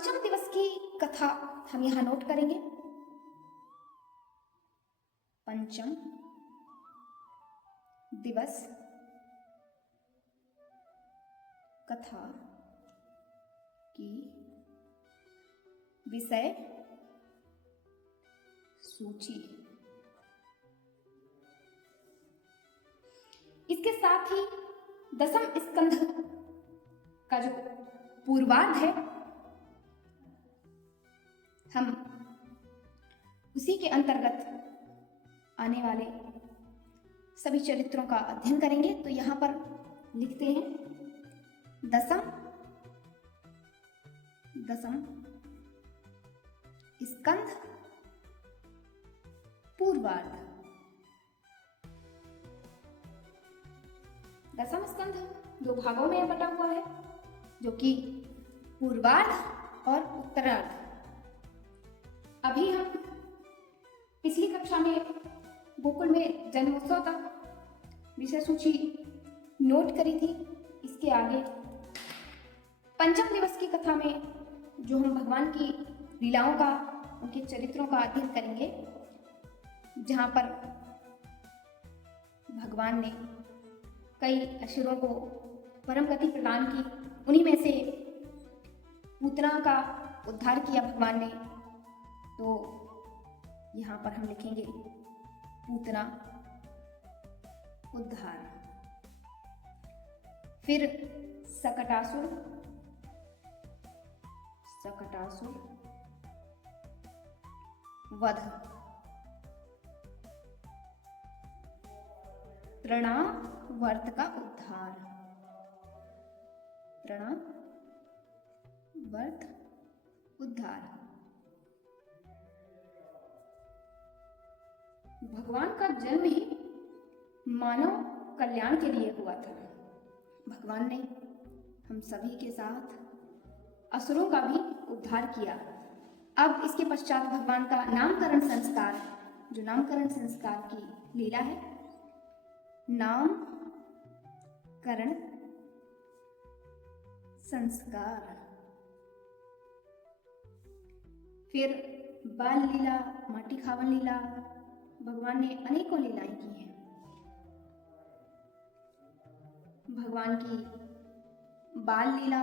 पंचम दिवस की कथा हम यहां नोट करेंगे। पंचम दिवस कथा की विषय सूची। इसके साथ ही दसम स्कंध का जो पूर्वार्ध है हम उसी के अंतर्गत आने वाले सभी चरित्रों का अध्ययन करेंगे। तो यहां पर लिखते हैं दसम स्कंध पूर्वार्ध। दसम स्कंध दो भागों में बटा हुआ है, जो कि पूर्वार्ध और उत्तरार्ध। अभी हम पिछली कक्षा में गोकुल में जन्मोत्सव का विषय सूची नोट करी थी। इसके आगे पंचम दिवस की कथा में जो हम भगवान की लीलाओं का, उनके चरित्रों का अध्ययन करेंगे, जहां पर भगवान ने कई असुरों को परम गति प्रदान की। उन्हीं में से पूतना का उद्धार किया भगवान ने। तो यहाँ पर हम लिखेंगे पूतना उद्धार। फिर सकटासुर वध। तृणावर्त का उद्धार। तृणावर्त उद्धार। भगवान का जन्म ही मानव कल्याण के लिए हुआ था। भगवान ने हम सभी के साथ असुरों का भी उद्धार किया। अब इसके पश्चात भगवान का नामकरण संस्कार, जो नामकरण संस्कार की लीला है, नामकरण संस्कार। फिर बाल लीला, माटी खावन लीला, भगवान ने अनेकों लीलाएं की हैं। भगवान की बाल लीला,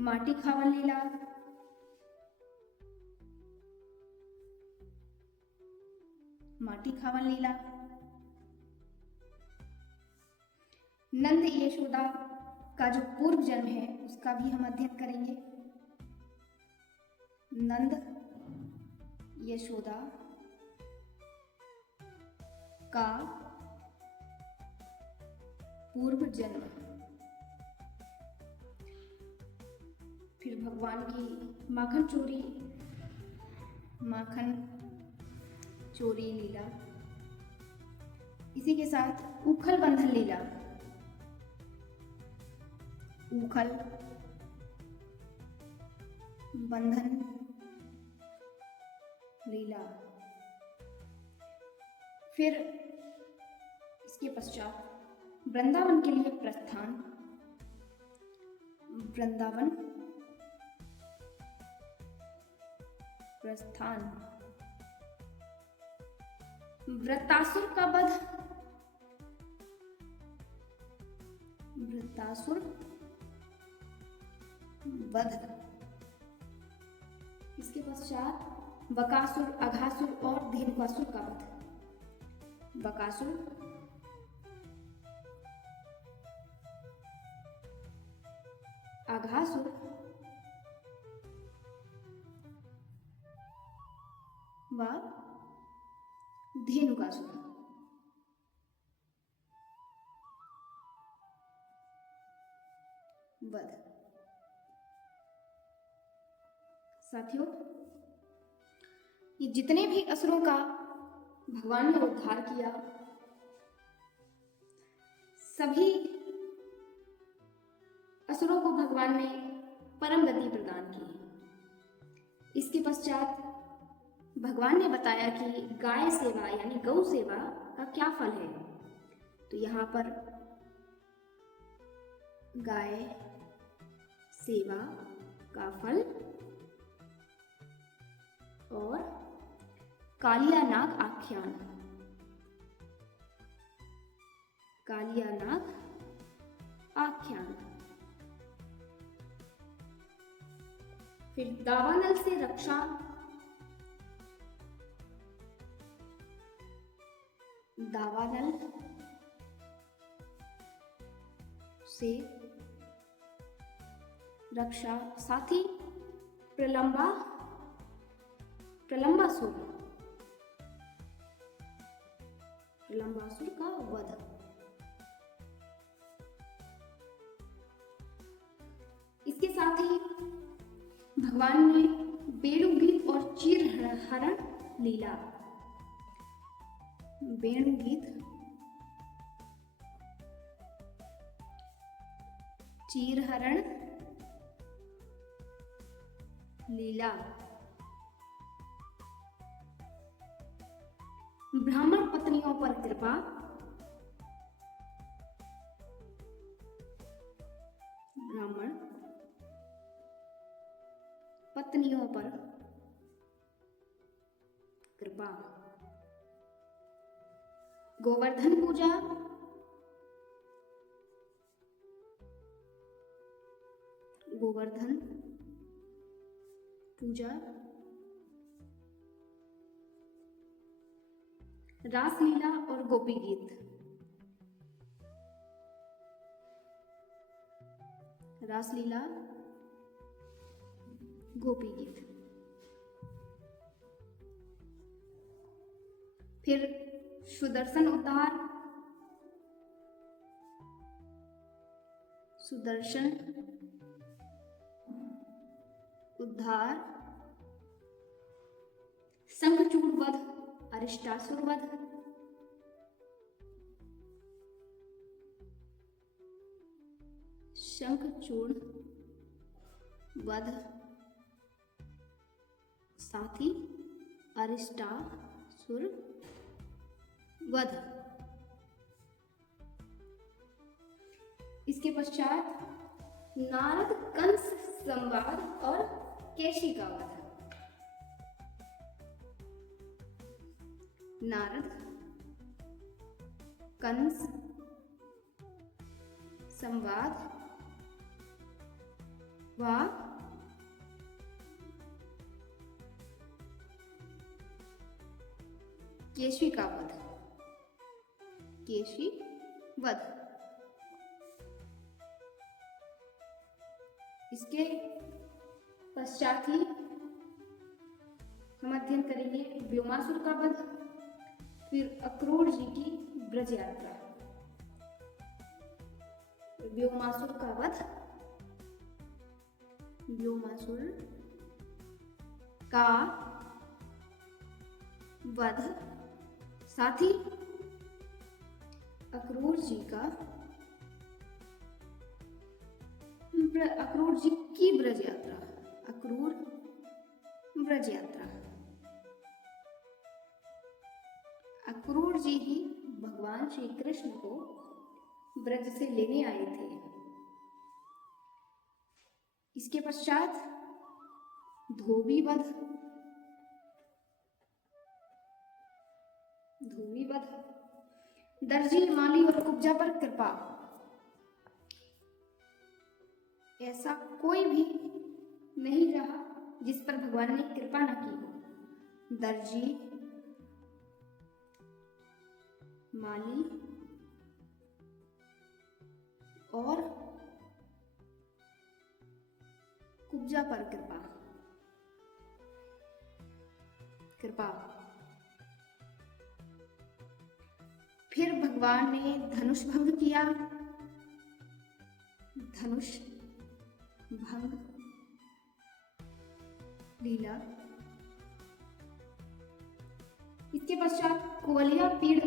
माटी खावन लीला, नंद यशोदा का जो पूर्व जन्म है उसका भी हम अध्ययन करेंगे। नंद यशोदा का पूर्व जन्म। फिर भगवान की माखन चोरी लीला। इसी के साथ उखल बंधन लीला, उखल बंधन लीला। फिर इसके पश्चात वृंदावन के लिए प्रस्थान। वृंदावन प्रस्थान। वृत्तासुर का वध। इसके पश्चात बकासुर, अघासुर और धेनुकासुर का वध। बकासुर, अघासुर व धेनुकासुर। वध। साथियों, ये जितने भी असुरों का भगवान ने उद्धार किया, सभी असुरों को भगवान ने परम गति प्रदान की। इसके पश्चात भगवान ने बताया कि गाय सेवा यानी गौ सेवा का क्या फल है। तो यहाँ पर गाय सेवा का फल और कालिया नाग आख्यान। कालिया नाग आख्यान। फिर दावानल से रक्षा। दावानल से रक्षा। साथी प्रलंबासुर का वध। इसके साथ ही भगवान ने वेणुगीत और चीरहरण लीला। वेणुगीत, चीरहरण लीला। ब्राह्मण पत्नियों पर कृपा। ब्राह्मण पत्नियों पर कृपा। गोवर्धन पूजा। गोवर्धन पूजा। रासलीला और गोपी गीत। रासलीला, गोपी गीत। फिर सुदर्शन उद्धार। सुदर्शन उद्धार। शंखचूड़ वध, अरिष्टासुर वध। शंखचूड़ वध, साथी अरिष्टासुर वध। इसके पश्चात नारद कंस संवाद और केशी का वध। नारद कंस संवाद व केशी का वध। केशी वध। इसके पश्चात ही हम अध्ययन करेंगे व्योमासुर का वध, फिर अक्रूर जी की ब्रज यात्रा। व्योमासुर का वध। व्योमासुर का वध, साथ ही अक्रूर जी की ब्रज यात्रा। अक्रूर ब्रज यात्रा। अक्रूर जी ही भगवान श्री कृष्ण को ब्रज से लेने आए थे। इसके पश्चात धोबी वध। धोबी वध। दर्जी, माली और कुब्जा पर कृपा। ऐसा कोई भी नहीं रहा जिस पर भगवान ने कृपा न की हो। दर्जी, माली और कुब्जा पर कृपा। फिर भगवान ने धनुष भंग किया। धनुष भंग लीला। इसके पश्चात कुवलिया पीड़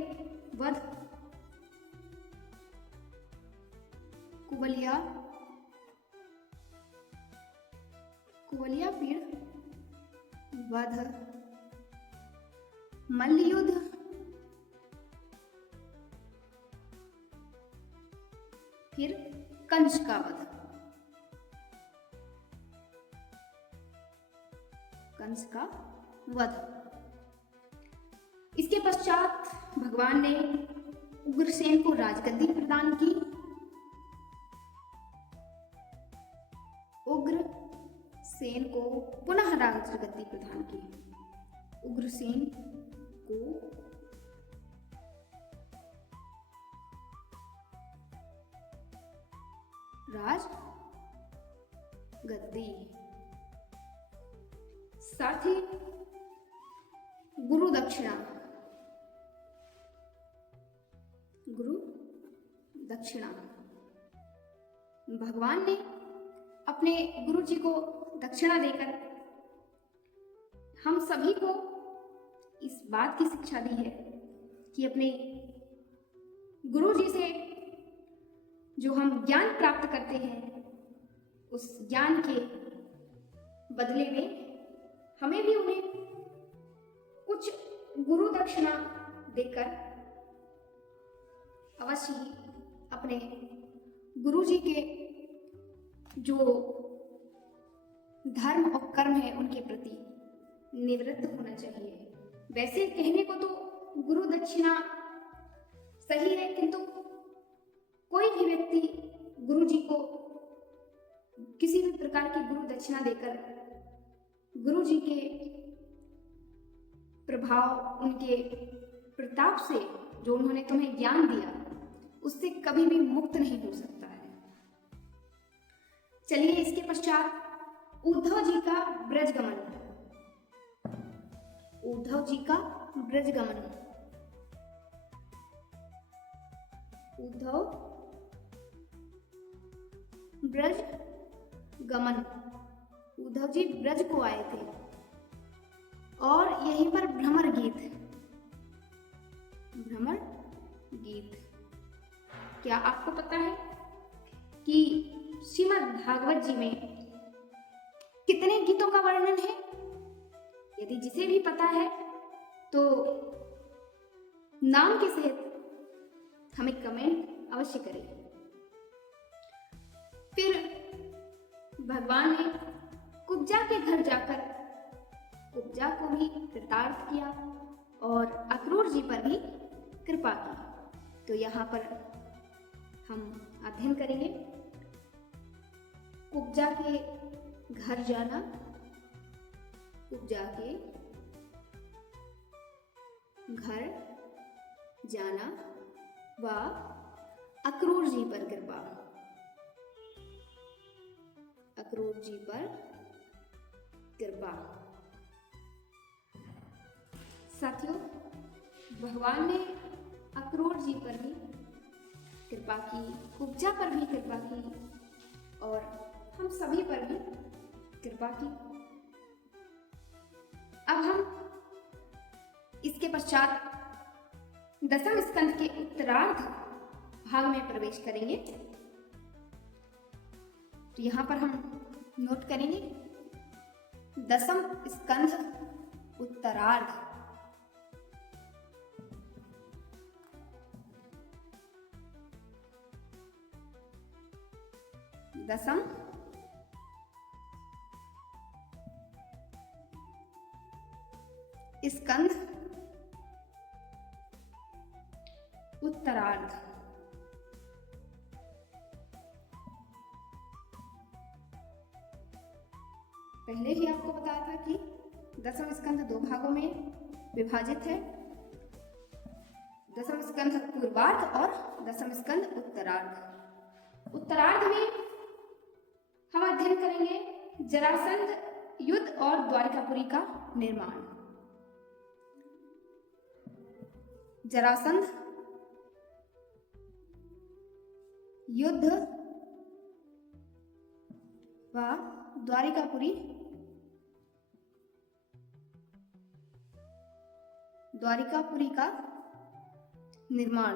वध। कुवलिया पीड़ वध। मल्लयुद्ध। फिर कंस का वध। कंस का वध। इसके पश्चात भगवान ने उग्रसेन को राजगद्दी प्रदान की। उग्रसेन को पुनः राजगद्दी प्रदान की। उग्रसेन को राजगद्दी। साथ ही गुरु दक्षिणा। गुरु दक्षिणा भगवान ने अपने गुरु जी को दक्षिणा देकर हम सभी को इस बात की शिक्षा दी है कि अपने गुरु जी से जो हम ज्ञान प्राप्त करते हैं उस ज्ञान के बदले में हमें भी उन्हें कुछ गुरु दक्षिणा देकर अवश्य ही अपने गुरु जी के जो धर्म और कर्म है उनके प्रति निवृत्त होना चाहिए। वैसे कहने को तो गुरु दक्षिणा सही है, किंतु कोई भी व्यक्ति गुरु जी को किसी भी प्रकार की गुरु दक्षिणा देकर गुरु जी के प्रभाव, उनके प्रताप से जो उन्होंने तुम्हें ज्ञान दिया उससे कभी भी मुक्त नहीं हो सकता है। चलिए इसके पश्चात उद्धव जी का ब्रजगमन। उद्धव जी का ब्रजगमन। उद्धव ब्रज गमन। उद्धव जी ब्रज को आए थे और यहीं पर भ्रमर गीत। भ्रमर गीत। क्या आपको पता है कि श्रीमद् भागवत जी में कितने गीतों का वर्णन है? यदि जिसे भी पता है तो नाम के सहित हमें कमेंट अवश्य करें। फिर भगवान ने कुब्जा के घर जाकर कुब्जा को भी कृतार्थ किया और अक्रूर जी पर भी कृपा की। तो यहाँ पर हम अध्ययन करेंगे कुब्जा के घर जाना। कुब्जा के घर जाना व अक्रूर जी पर कृपा। अक्रूर जी पर कृपा। साथियों, भगवान ने अक्रूर जी पर भी कृपा की, कुब्जा पर भी कृपा की और हम सभी पर भी कृपा की। अब हम इसके पश्चात दसम स्कंद के उत्तरार्ध भाग में प्रवेश करेंगे। तो यहां पर हम नोट करेंगे दसम स्कंद उत्तरार्ध। दसम स्कंद उत्तरार्ध। पहले ही आपको बताया था कि दसम स्कंद दो भागों में विभाजित है। दसम स्कंद पूर्वार्ध और दसम स्कंद उत्तरार्ध। उत्तरार्ध में हम अध्ययन करेंगे जरासंध युद्ध और द्वारिकापुरी का निर्माण। जरासंध युद्ध व द्वारिकापुरी का निर्माण।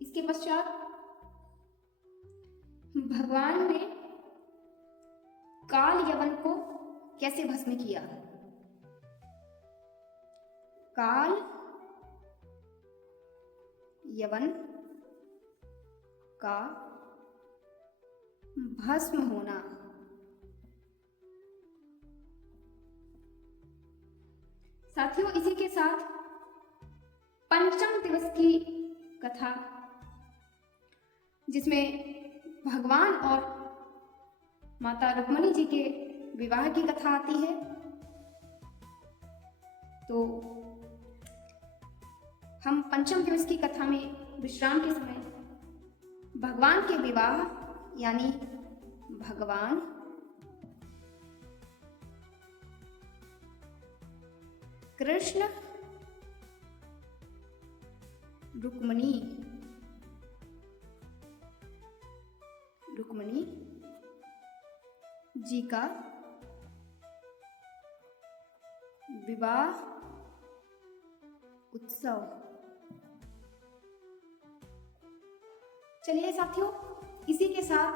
इसके पश्चात भगवान ने काल यवन को कैसे भस्म किया। काल यवन का भस्म होना। साथियों, इसी के साथ पंचम दिवस की कथा, जिसमें भगवान और माता रुक्मणी जी के विवाह की कथा आती है। तो हम पंचम दिवस की कथा में विश्राम के समय भगवान के विवाह यानी भगवान कृष्ण रुक्मणी जी का विवाह उत्सव। चलिए साथियों, इसी के साथ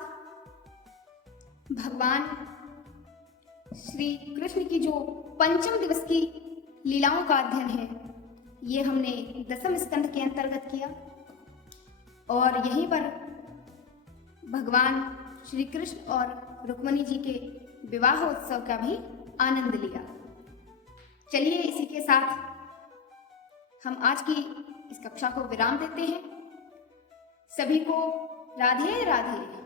भगवान श्री कृष्ण की जो पंचम दिवस की लीलाओं का अध्ययन है, ये हमने दसम स्कंद के अंतर्गत किया और यहीं पर भगवान श्री कृष्ण और रुक्मणी जी के विवाह उत्सव का भी आनंद लिया। चलिए, इसी के साथ हम आज की इस कक्षा को विराम देते हैं। सभी को राधे राधे।